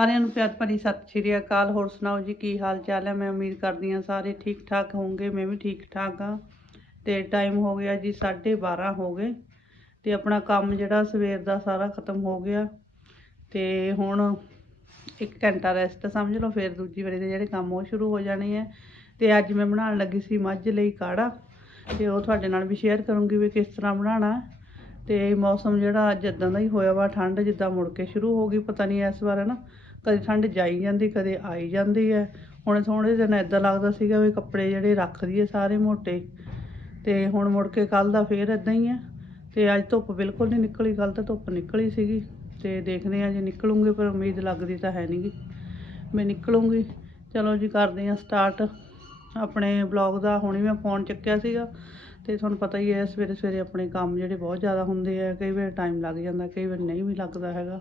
ਸਾਰਿਆਂ ਨੂੰ ਪਿਆਰ ਭਰੀ ਸਤਿ ਸ਼੍ਰੀ ਅਕਾਲ। ਹੋਰ ਸੁਣਾਓ ਜੀ, ਕੀ ਹਾਲ ਚਾਲ ਹੈ? ਮੈਂ ਉਮੀਦ ਕਰਦੀ ਹਾਂ ਸਾਰੇ ਠੀਕ ਠਾਕ ਹੋਵੋਗੇ ਮੈਂ ਵੀ ਠੀਕ ਠਾਕ ਹਾਂ। ਤੇ ਟਾਈਮ ਹੋ ਗਿਆ ਜੀ 12:30 ਹੋ ਗਏ ਤੇ ਆਪਣਾ ਕੰਮ ਜਿਹੜਾ ਸਵੇਰ ਦਾ ਸਾਰਾ ਖਤਮ ਹੋ ਗਿਆ। ਤੇ ਹੁਣ ਇੱਕ ਘੰਟਾ ਰੈਸਟ ਸਮਝ ਲਓ, ਫਿਰ ਦੂਜੀ ਵਾਰੀ ਦੇ ਜਿਹੜੇ ਕੰਮ ਉਹ ਸ਼ੁਰੂ ਹੋ ਜਾਣੇ ਆ। ਤੇ ਅੱਜ ਮੈਂ ਬਣਾਉਣ ਲੱਗੀ ਸੀ ਮੱਝ ਲਈ ਕਾੜਾ ਤੇ ਉਹ ਤੁਹਾਡੇ ਨਾਲ ਵੀ ਸ਼ੇਅਰ ਕਰੂੰਗੀ ਵੀ ਕਿਸ ਤਰ੍ਹਾਂ ਬਣਾਉਣਾ। ਹੈ। ਤੇ ਮੌਸਮ ਜਿਹੜਾ ਅੱਜ ਇਦਾਂ ਦਾ ਹੀ ਹੋਇਆ ਵਾ, ਠੰਡ ਜਿੱਦਾਂ ਮੁੜ ਕੇ ਸ਼ੁਰੂ ਹੋ ਗਈ, ਪਤਾ ਨਹੀਂ ਇਸ ਵਾਰ ਹੈ ਨਾ ਕਦੇ ਠੰਡ ਜਾਈ ਜਾਂਦੀ, ਕਦੇ ਆਈ ਜਾਂਦੀ ਹੈ। ਹੁਣ ਥੋੜ੍ਹੇ ਦਿਨ ਇੱਦਾਂ ਲੱਗਦਾ ਸੀਗਾ ਵੀ ਕੱਪੜੇ ਜਿਹੜੇ ਰੱਖ ਦਈਏ ਸਾਰੇ ਮੋਟੇ। ਅਤੇ ਹੁਣ ਮੁੜ ਕੇ ਕੱਲ੍ਹ ਦਾ ਫੇਰ ਇੱਦਾਂ ਹੀ ਹੈ। ਅਤੇ ਅੱਜ ਧੁੱਪ ਬਿਲਕੁਲ ਨਹੀਂ ਨਿਕਲੀ, ਕੱਲ੍ਹ ਤਾਂ ਧੁੱਪ ਨਿਕਲੀ ਸੀਗੀ। ਅਤੇ ਦੇਖਦੇ ਹਾਂ ਜੇ ਨਿਕਲੂੰਗੇ, ਪਰ ਉਮੀਦ ਲੱਗਦੀ ਤਾਂ ਹੈ ਨਹੀਂ ਗੀ। ਮੈਂ ਨਿਕਲੂੰਗੀ। ਚਲੋ ਜੀ, ਕਰਦੇ ਹਾਂ ਸਟਾਰਟ ਆਪਣੇ ਬਲੌਗ ਦਾ ਹੁਣੇ ਮੈਂ ਫੋਨ ਚੱਕਿਆ ਸੀਗਾ। ਤੇ ਤੁਹਾਨੂੰ ਪਤਾ ਹੀ ਹੈ, ਸਵੇਰੇ ਸਵੇਰੇ ਆਪਣੇ ਕੰਮ ਜਿਹੜੇ ਬਹੁਤ ਜ਼ਿਆਦਾ ਹੁੰਦੇ ਆ, ਕਈ ਵਾਰ ਟਾਈਮ ਲੱਗ ਜਾਂਦਾ, ਕਈ ਵਾਰ ਨਹੀਂ ਵੀ ਲੱਗਦਾ ਹੈਗਾ।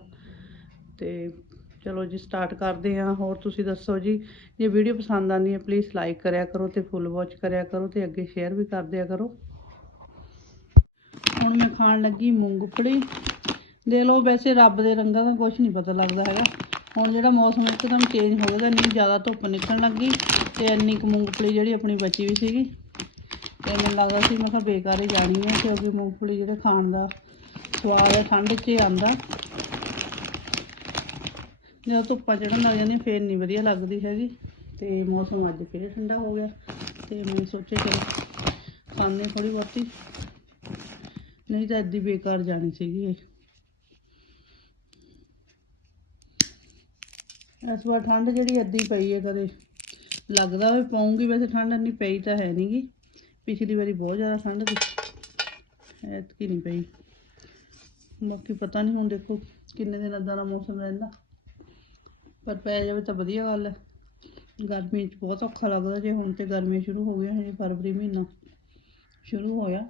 ਤੇ ਚਲੋ ਜੀ ਸਟਾਰਟ ਕਰਦੇ ਹਾਂ। ਹੋਰ ਤੁਸੀਂ ਦੱਸੋ ਜੀ, ਜੇ ਵੀਡੀਓ ਪਸੰਦ ਆਉਂਦੀ ਹੈ ਪਲੀਜ਼ ਲਾਈਕ ਕਰਿਆ ਕਰੋ ਤੇ ਫੁੱਲ ਵਾਚ ਕਰਿਆ ਕਰੋ ਤੇ ਅੱਗੇ ਸ਼ੇਅਰ ਵੀ ਕਰ ਦਿਆ ਕਰੋ। ਹੁਣ ਮੈਂ ਖਾਣ ਲੱਗੀ ਮੂੰਗਫਲੀ। ਦੇ ਲੋ ਵੈਸੇ ਰੱਬ ਦੇ ਰੰਗਾਂ ਦਾ ਕੁਝ ਨਹੀਂ ਪਤਾ ਲੱਗਦਾ ਹੈਗਾ। ਹੁਣ ਜਿਹੜਾ ਮੌਸਮ ਇੱਕਦਮ ਚੇਂਜ ਹੋ ਗਿਆ ਤਾਂ ਨਹੀਂ ਜ਼ਿਆਦਾ ਧੁੱਪ ਨਿਕਲਣ ਲੱਗੀ ਤੇ ਇੰਨੀ ਕੁ ਮੂੰਗਫਲੀ ਜਿਹੜੀ ਆਪਣੀ ਬਚੀ ਵੀ ਸੀਗੀ, ਤੇ ਮੈਨੂੰ ਲੱਗਦਾ ਸੀ ਮੈਂ ਕਿਹਾ ਬੇਕਾਰ ਹੀ ਜਾਣੀ ਹੈ, ਕਿਉਂਕਿ ਮੂੰਗਫਲੀ ਜਿਹੜੇ ਖਾਣ ਦਾ ਸਵਾਦ ਹੈ, ਠੰਡ 'ਚ ਹੀ ਆਉਂਦਾ। ਜਦੋਂ ਧੁੱਪਾਂ ਚੜਨ ਲੱਗ ਜਾਂਦੀਆਂ, ਫੇਰ ਨਹੀਂ ਵਧੀਆ ਲੱਗਦੀ ਹੈਗੀ। ਤੇ ਮੌਸਮ ਅੱਜ ਫੇਰ ਠੰਡਾ ਹੋ ਗਿਆ। ਤੇ ਮੈਂ ਸੋਚਿਆ ਚਲੋ, ਖਾਂਦੇ ਥੋੜੀ ਬਹੁਤੀ। ਨਹੀਂ ਤਾਂ ਅੱਧੀ ਬੇਕਾਰ ਜਾਣੀ ਸੀਗੀ ਇਹ। ਇਸ ਵਾਰ ਠੰਡ ਜਿਹੜੀ ਅੱਧੀ ਪਈ ਹੈ ਕਦੇ ਲੱਗਦਾ ਵੀ ਪਾਉਂਗੀ ਵੈਸੇ ਠੰਡ ਇੰਨੀ ਪਈ ਤਾਂ ਹੈ ਨਹੀਂਗੀ ਪਿਛਲੀ ਵਾਰੀ ਬਹੁਤ ਜ਼ਿਆਦਾ ਠੰਡ ਸੀ। ਐਤਕੀ ਨਹੀਂ ਪਈ। ਬਾਕੀ ਪਤਾ ਨਹੀਂ ਹੁਣ ਦੇਖੋ ਕਿੰਨੇ ਦਿਨ ਇੱਦਾਂ ਦਾ ਮੌਸਮ ਰਹਿੰਦਾ। ਪਰ ਪੈ ਜਾਵੇ ਤਾਂ ਵਧੀਆ ਗੱਲ ਹੈ। ਗਰਮੀ 'ਚ ਬਹੁਤ ਔਖਾ ਲੱਗਦਾ ਜੇ ਹੁਣ ਤੇ ਗਰਮੀ ਸ਼ੁਰੂ ਹੋ ਗਈਆਂ ਹਜੇ ਫਰਵਰੀ ਮਹੀਨਾ ਸ਼ੁਰੂ ਹੋਇਆ।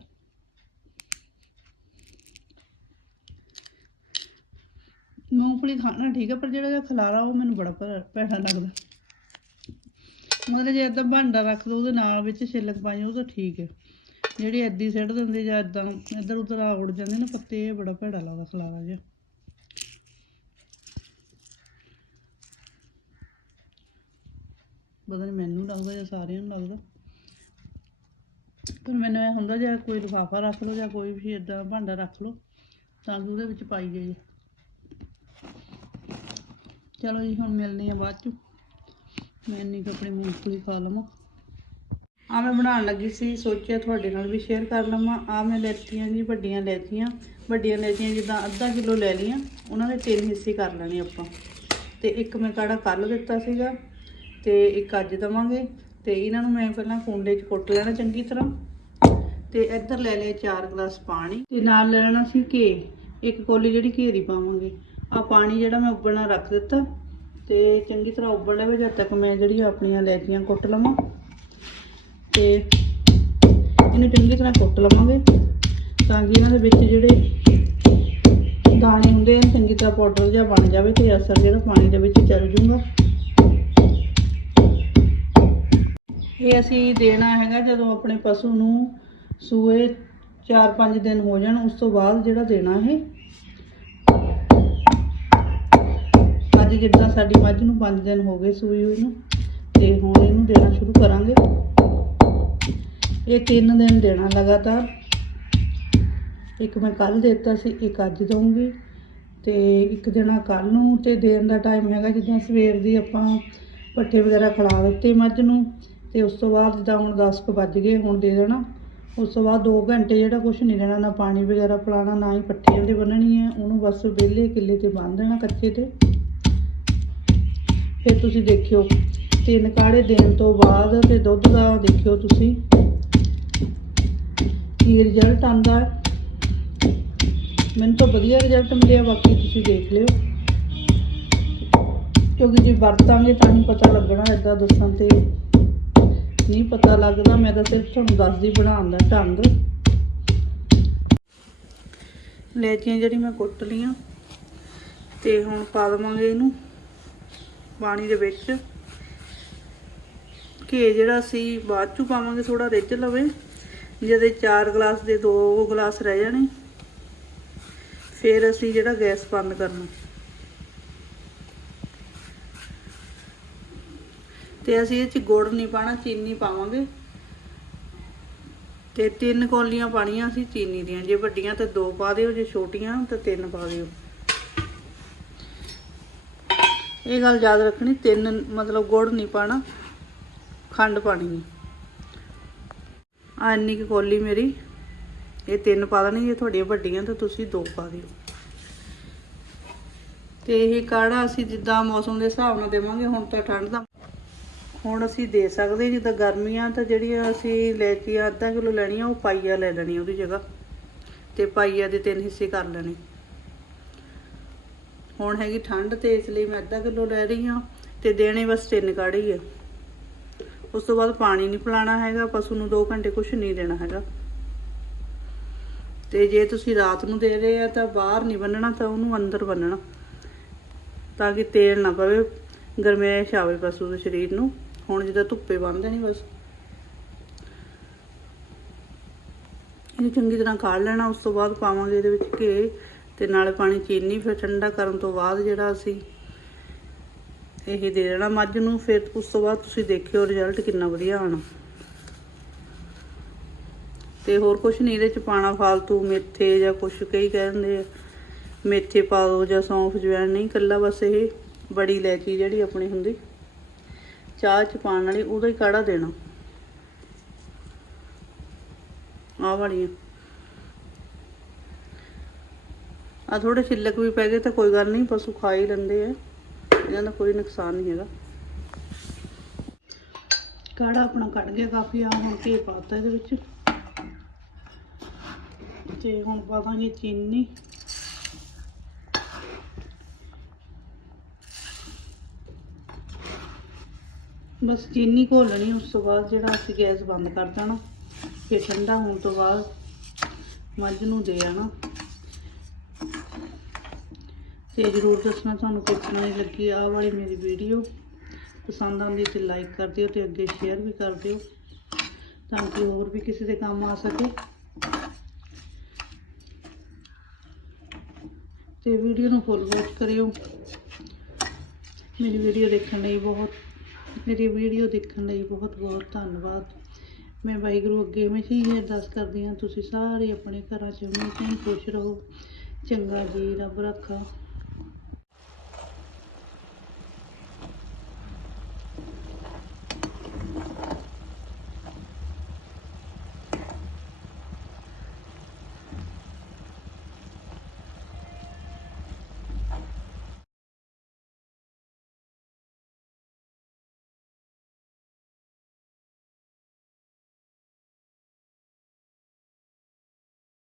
ਮੂੰਗਫਲੀ ਖਾਣਾ ਠੀਕ ਹੈ, ਪਰ ਜਿਹੜਾ ਜਿਹਾ ਖਲਾਰਾ ਉਹ ਮੈਨੂੰ ਬੜਾ ਭੈ- ਭੈੜਾ ਲੱਗਦਾ। ਮਤਲਬ ਜੇ ਇਦਾਂ ਭਾਂਡਾ ਰੱਖ ਦੋ, ਉਹਦੇ ਨਾਲ ਵਿੱਚ ਛਿੱਲਕ ਪਾਈ ਉਹ ਤਾਂ ਠੀਕ ਹੈ। ਜਿਹੜੀ ਐਦੀ ਸਿੱਟ ਦਿੰਦੇ ਜਾਂ ਇਦਾਂ ਇੱਧਰ ਉੱਧਰ ਆ ਉੜ ਜਾਂਦੇ ਨਾ ਪੱਤੇ ਇਹ ਬੜਾ ਭੈੜਾ ਲੱਗਦਾ ਖਲਾਰਾ ਜਿਹਾ। ਪਤਾ ਨਹੀਂ ਮੈਨੂੰ ਲੱਗਦਾ ਜਾਂ ਸਾਰਿਆਂ ਨੂੰ ਲੱਗਦਾ। ਪਰ ਮੈਨੂੰ ਇਹ ਹੁੰਦਾ ਜੇ ਕੋਈ ਲਿਫਾਫਾ ਰੱਖ ਲਓ ਜਾਂ ਕੋਈ ਵੀ ਇਦਾਂ ਭਾਂਡਾ ਰੱਖ ਲਓ, ਤਾਂ ਕਿ ਉਹਦੇ ਵਿੱਚ ਪਾਈ ਜਾਈਏ। ਚਲੋ ਜੀ, ਹੁਣ ਮਿਲਦੇ ਆ ਬਾਅਦ ਚ। ਮੈਂ ਇੰਨੀ ਕੁ ਆਪਣੀ ਮੂੰਗਫਲੀ ਖਾ ਲਵਾਂ। ਆ ਮੈਂ ਬਣਾਉਣ ਲੱਗੀ ਸੀ, ਸੋਚਿਆ ਤੁਹਾਡੇ ਨਾਲ ਵੀ ਸ਼ੇਅਰ ਕਰ ਲਵਾਂ। ਆ ਮੈਂ ਲੈਤੀਆਂ ਜੀ, ਵੱਡੀਆਂ ਲੈਤੀਆਂ। ਵੱਡੀਆਂ ਲੈਤੀਆਂ ਜਿੱਦਾਂ ਅੱਧਾ ਕਿਲੋ ਲੈ ਲਈਆਂ, ਉਹਨਾਂ ਦੇ ਤਿੰਨ ਹਿੱਸੇ ਕਰ ਲੈਣੇ ਆਪਾਂ। ਤੇ ਇੱਕ ਮੈਂ ਕਾੜਾ ਕੱਲ ਦਿੱਤਾ ਸੀਗਾ। ਤੇ ਇੱਕ ਅੱਜ ਦਵਾਂਗੇ ਤੇ ਇਹਨਾਂ ਨੂੰ ਮੈਂ ਪਹਿਲਾਂ ਕੁੰਡੇ 'ਚ ਕੁੱਟ ਲੈਣਾ ਚੰਗੀ ਤਰ੍ਹਾਂ ਤੇ ਇੱਧਰ ਲੈ ਲਿਆ 4 ਗਲਾਸ ਪਾਣੀ ਤੇ ਨਾਲ ਲੈ ਲੈਣਾ ਸੀ ਘੇ। ਇੱਕ ਕੋਲੀ ਜਿਹੜੀ ਘੇ ਦੀ ਪਾਵਾਂਗੇ। ਆ ਪਾਣੀ ਜਿਹੜਾ ਮੈਂ ਉਬਲਣਾ ਰੱਖ ਦਿੱਤਾ ਤੇ ਚੰਗੀ ਤਰ੍ਹਾਂ ਉਬਲ ਲਵੇ, ਜਦ ਤੱਕ ਮੈਂ ਜਿਹੜੀ ਆਪਣੀਆਂ ਲੈਚੀਆਂ ਕੁੱਟ ਲਵਾਂ। ਤੇ ਇਹਨੂੰ ਚੰਗੀ ਤਰ੍ਹਾਂ ਕੁੱਟ ਲਵਾਂਗੇ ਤਾਂ ਕਿ ਇਹਨਾਂ ਦੇ ਵਿੱਚ ਜਿਹੜੇ ਦਾਣੇ ਹੁੰਦੇ ਆ, ਚੰਗੀ ਤਰ੍ਹਾਂ ਪਾਊਡਰ ਜਿਹਾ ਬਣ ਜਾਵੇ ਤੇ ਅਸਰ ਜਿਹੜਾ ਪਾਣੀ ਦੇ ਵਿੱਚ ਚੱਲ ਜੂਗਾ। ਇਹ ਅਸੀਂ ਦੇਣਾ ਹੈਗਾ ਜਦੋਂ ਆਪਣੇ ਪਸ਼ੂ ਨੂੰ ਸੂਏ 4-5 ਦਿਨ ਹੋ ਜਾਣ, ਉਸ ਤੋਂ ਬਾਅਦ ਜਿਹੜਾ ਦੇਣਾ ਇਹ। ਅੱਜ ਜਿੱਦਾਂ ਸਾਡੀ ਮੱਝ ਨੂੰ 5 ਦਿਨ ਹੋ ਗਏ ਸੂਈ ਹੋਈ ਨੂੰ, ਤੇ ਹੁਣ ਇਹਨੂੰ ਦੇਣਾ ਸ਼ੁਰੂ ਕਰਾਂਗੇ। ਇਹ 3 ਦਿਨ ਦੇਣਾ ਲਗਾਤਾਰ। ਇੱਕ ਮੈਂ ਕੱਲ ਦਿੱਤਾ ਸੀ, ਇੱਕ ਅੱਜ ਦਊਂਗੀ। ਤੇ ਇੱਕ ਦੇਣਾ ਕੱਲ ਨੂੰ, ਤੇ ਦੇਣ ਦਾ ਟਾਈਮ ਹੈਗਾ ਜਿੱਦਾਂ ਸਵੇਰ ਦੀ ਆਪਾਂ ਪੱਠੇ ਵਗੈਰਾ ਖਿਲਾ ਦਿੱਤੇ ਮੱਝ ਨੂੰ। ਤੇ ਉਸ ਤੋਂ ਬਾਅਦ ਜਿੱਦਾਂ ਹੁਣ 10 ਕੁ ਵੱਜ ਗਏ ਹੁਣ ਦੇ ਦੇਣਾ, ਉਸ ਤੋਂ ਬਾਅਦ 2 ਘੰਟੇ ਜਿਹੜਾ ਕੁਝ ਨਹੀਂ ਰਹਿਣਾ, ਨਾ ਪਾਣੀ ਵਗੈਰਾ ਪਿਲਾਉਣਾ, ਨਾ ਹੀ ਪੱਠੇ ਜਿਹੜੀ ਬੰਨਣੀ ਹੈ ਉਹਨੂੰ ਬਸ ਵਿਹਲੇ ਕਿੱਲੇ ਤੇ ਬੰਨ ਦੇਣਾ ਕੱਚੇ ਤੇ। ਫਿਰ ਤੁਸੀਂ ਦੇਖਿਓ, ਤਿੰਨ ਕਾੜੇ ਦੇਣ ਤੋਂ ਬਾਅਦ ਤੇ ਦੁੱਧ ਦਾ ਦੇਖਿਓ ਤੁਸੀਂ। ਕੀ ਰਿਜ਼ਲਟ ਆਂਦਾ ਮੈਨੂੰ ਤਾਂ ਵਧੀਆ ਰਿਜ਼ਲਟ ਮਿਲਿਆ, ਬਾਕੀ ਤੁਸੀਂ ਦੇਖ ਲਿਓ। ਕਿਉਂਕਿ ਜੇ ਵਰਤਾਂਗੇ ਤਾਂ ਹੀ ਪਤਾ ਲੱਗਣਾ ਇਦਾਂ ਦੱਸਾਂ ਤੇ। ਨਹੀਂ ਪਤਾ ਲੱਗਦਾ, ਮੈਂ ਤਾਂ ਸਿਰਫ ਤੁਹਾਨੂੰ ਦੱਸਦੀ ਬਣਾਉਣ ਦਾ ਢੰਗ। ਲੈਚੀਆਂ ਜਿਹੜੀ ਮੈਂ ਕੁੱਟ ਲੀਆਂ ਤੇ ਹੁਣ ਪਾ ਦੇਵਾਂਗੇ ਇਹਨੂੰ ਪਾਣੀ ਦੇ ਵਿੱਚ। ਘੇ ਜਿਹੜਾ ਸੀ ਬਾਅਦ ਚ ਪਾਵਾਂਗੇ ਥੋੜਾ ਰਿੱਝ ਲਵੇ, ਜਿਹਦੇ 4 ਗਲਾਸ ਦੇ 2 ਗਲਾਸ ਰਹਿ ਜਾਣੇ। ਫਿਰ ਅਸੀਂ ਜਿਹੜਾ ਗੈਸ ਬੰਦ ਕਰਨਾ। ਤੇ ਅਸੀਂ ਇਹ ਚ ਗੁੜ ਨਹੀਂ ਪਾਣਾ ਚੀਨੀ ਪਾਵਾਂਗੇ। ਤੇ ਤਿੰਨ ਕੌਲੀਆਂ ਪਾਣੀਆਂ ਅਸੀਂ ਚੀਨੀ ਦੀਆਂ। ਜੇ ਵੱਡੀਆਂ ਤਾਂ ਦੋ ਪਾ ਦਿਓ, ਜੇ ਛੋਟੀਆਂ ਤਾਂ ਤਿੰਨ ਪਾ ਦਿਓ। ਇਹ ਗੱਲ ਯਾਦ ਰੱਖਣੀ, ਤਿੰਨ ਮਤਲਬ ਗੁੜ ਨਹੀਂ ਪਾਣਾ ਖੰਡ ਪਾਣੀ ਹੈ। ਇੰਨੀ ਕੁ ਕੌਲੀ ਮੇਰੀ, ਇਹ ਤਿੰਨ ਪਾ ਦੇਣੀ ਜੇ ਤੁਹਾਡੀਆਂ ਵੱਡੀਆਂ ਤਾਂ ਤੁਸੀਂ ਦੋ ਪਾ ਦਿਓ। ਤੇ ਇਹ ਕਾੜਾ ਅਸੀਂ ਜਿੱਦਾਂ ਮੌਸਮ ਦੇ ਹਿਸਾਬ ਨਾਲ ਦੇਵਾਂਗੇ, ਹੁਣ ਤਾਂ ਠੰਡ ਦਾ ਹੁਣ ਅਸੀਂ ਦੇ ਸਕਦੇ ਜਿੱਦਾਂ ਗਰਮੀਆਂ ਤਾਂ ਜਿਹੜੀਆਂ ਅਸੀਂ ਲੈ ਲੈਚੀਆਂ ਅੱਧਾ ਕਿਲੋ ਲੈਣੀਆਂ ਉਹ ਪਾਈਆ ਲੈ ਲੈਣੀ ਉਹਦੀ ਜਗ੍ਹਾ। ਤੇ ਪਾਈਆ ਦੇ ਤਿੰਨ ਹਿੱਸੇ ਕਰ ਲੈਣੇ। ਹੁਣ ਹੈਗੀ ਠੰਡ ਤੇ ਇਸ ਲਈ ਮੈਂ ਅੱਧਾ ਕਿਲੋ ਲੈ ਰਹੀ ਹਾਂ ਤੇ ਦੇਣੇ ਬਸ ਤਿੰਨ ਕਾੜੀ ਆ। ਉਸ ਤੋਂ ਬਾਅਦ ਪਾਣੀ ਨਹੀਂ ਪਿਲਾਣਾ ਹੈਗਾ, ਪਸ਼ੂ ਨੂੰ 2 ਘੰਟੇ ਕੁਝ ਨਹੀਂ ਦੇਣਾ ਹੈਗਾ। ਤੇ ਜੇ ਤੁਸੀਂ ਰਾਤ ਨੂੰ ਦੇ ਰਹੇ ਆ ਤਾਂ ਬਾਹਰ ਨਹੀਂ ਬੰਨਣਾ, ਤਾਂ ਉਹਨੂੰ ਅੰਦਰ ਬੰਨਣਾ। ਤਾਂ ਕਿ ਤੇਲ ਨਾ ਪਵੇ, ਗਰਮੈਸ਼ ਆਵੇ ਪਸ਼ੂ ਦੇ ਸਰੀਰ ਨੂੰ। ਹੁਣ ਜਿੱਦਾਂ ਧੁੱਪੇ ਬੰਨਦੇ ਨਹੀਂ ਬਸ। ਇਹਨੂੰ ਚੰਗੀ ਤਰ੍ਹਾਂ ਕਾੜ ਲੈਣਾ, ਉਸ ਤੋਂ ਬਾਅਦ ਪਾਵਾਂਗੇ ਇਹਦੇ ਵਿੱਚ ਘੇ ਤੇ ਨਾਲੇ ਪਾਣੀ ਚੀਨੀ ਫਿਰ ਠੰਡਾ ਕਰਨ ਤੋਂ ਬਾਅਦ ਜਿਹੜਾ ਅਸੀਂ ਇਹ ਦੇ ਦੇਣਾ ਮੱਝ ਨੂੰ, ਫਿਰ ਉਸ ਤੋਂ ਬਾਅਦ ਤੁਸੀਂ ਦੇਖਿਓ ਰਿਜ਼ਲਟ ਕਿੰਨਾ ਵਧੀਆ ਆਣਾ ਤੇ ਹੋਰ ਕੁਝ ਨਹੀਂ, ਇਹਦੇ ਚ ਪਾਣਾ ਫਾਲਤੂ ਮੇਥੇ ਜਾਂ ਕੁਝ ਕਈ ਕਹਿੰਦੇ ਆ, ਮੇਥੇ ਪਾ ਦਿਓ ਜਾਂ ਸੌਂਫ ਜਵੈਣ, ਨਹੀਂ ਕੱਲਾ ਬਸ ਇਹ ਬੜੀ ਇਲਾਇਚੀ ਜਿਹੜੀ ਆਪਣੀ ਹੁੰਦੀ। ਚਾਹ ਚ ਪਾਉਣ ਵਾਲੀ, ਉਹਦਾ ਹੀ ਕਾੜਾ ਦੇਣਾ। ਆ ਵਾਲੀਆਂ ਆ। ਥੋੜੇ ਛਿੱਲਕ ਵੀ ਪੈ ਗਏ ਤਾਂ ਕੋਈ ਗੱਲ ਨਹੀਂ, ਪਸ਼ੂ ਖਾ ਹੀ ਲੈਂਦੇ ਆ। ਇਹਨਾਂ ਦਾ ਕੋਈ ਨੁਕਸਾਨ ਨਹੀਂ ਹੈਗਾ। ਕਾੜਾ ਆਪਣਾ ਕੱਢ ਗਿਆ ਕਾਫੀ ਆ ਹੁਣ ਘੀ ਪਾਤਾ ਇਹਦੇ ਵਿੱਚ। ਤੇ ਹੁਣ ਪਾ ਦਾਂਗੇ ਚੀਨੀ। ਬਸ ਚੀਨੀ ਘੋਲਣੀ ਉਸ ਤੋਂ ਬਾਅਦ ਜਿਹੜਾ ਅਸੀਂ ਗੈਸ ਬੰਦ ਕਰ ਦੇਣਾ ਫਿਰ ਠੰਡਾ ਹੋਣ ਤੋਂ ਬਾਅਦ ਮੱਝ ਨੂੰ ਦੇ ਆਣਾ। ਤੇ ਜਰੂਰ ਦੱਸਣਾ ਤੁਹਾਨੂੰ ਕਿਸ ਨਹੀਂ ਲੱਗੀ, ਆਹ ਵਾਲੀ ਮੇਰੀ ਵੀਡੀਓ। ਪਸੰਦ ਆਉਂਦੀ ਤੇ ਲਾਈਕ ਕਰ ਦਿਓ ਤੇ ਅੱਗੇ ਸ਼ੇਅਰ ਵੀ ਕਰ ਦਿਓ, ਤਾਂ ਕਿ ਹੋਰ ਵੀ ਕਿਸੇ ਦੇ ਕੰਮ ਆ ਸਕੇ। ਤੇ ਵੀਡੀਓ ਨੂੰ ਫੁੱਲ ਵਾਚ ਕਰਿਓ। ਮੇਰੀ ਵੀਡੀਓ ਦੇਖਣ ਲਈ ਬਹੁਤ ਮੇਰੀ ਵੀਡੀਓ ਦੇਖਣ ਲਈ ਬਹੁਤ ਬਹੁਤ ਧੰਨਵਾਦ। ਮੈਂ ਵਾਹਿਗੁਰੂ ਅੱਗੇ ਹਮੇਸ਼ਾ ਹੀ ਅਰਦਾਸ ਕਰਦੀ ਹਾਂ, ਤੁਸੀਂ ਸਾਰੇ ਆਪਣੇ ਘਰਾਂ 'ਚ ਹਮੇਸ਼ਾ ਹੀ ਖੁਸ਼ ਰਹੋ। ਚੰਗਾ ਜੀ, ਰੱਬ ਰੱਖਾ।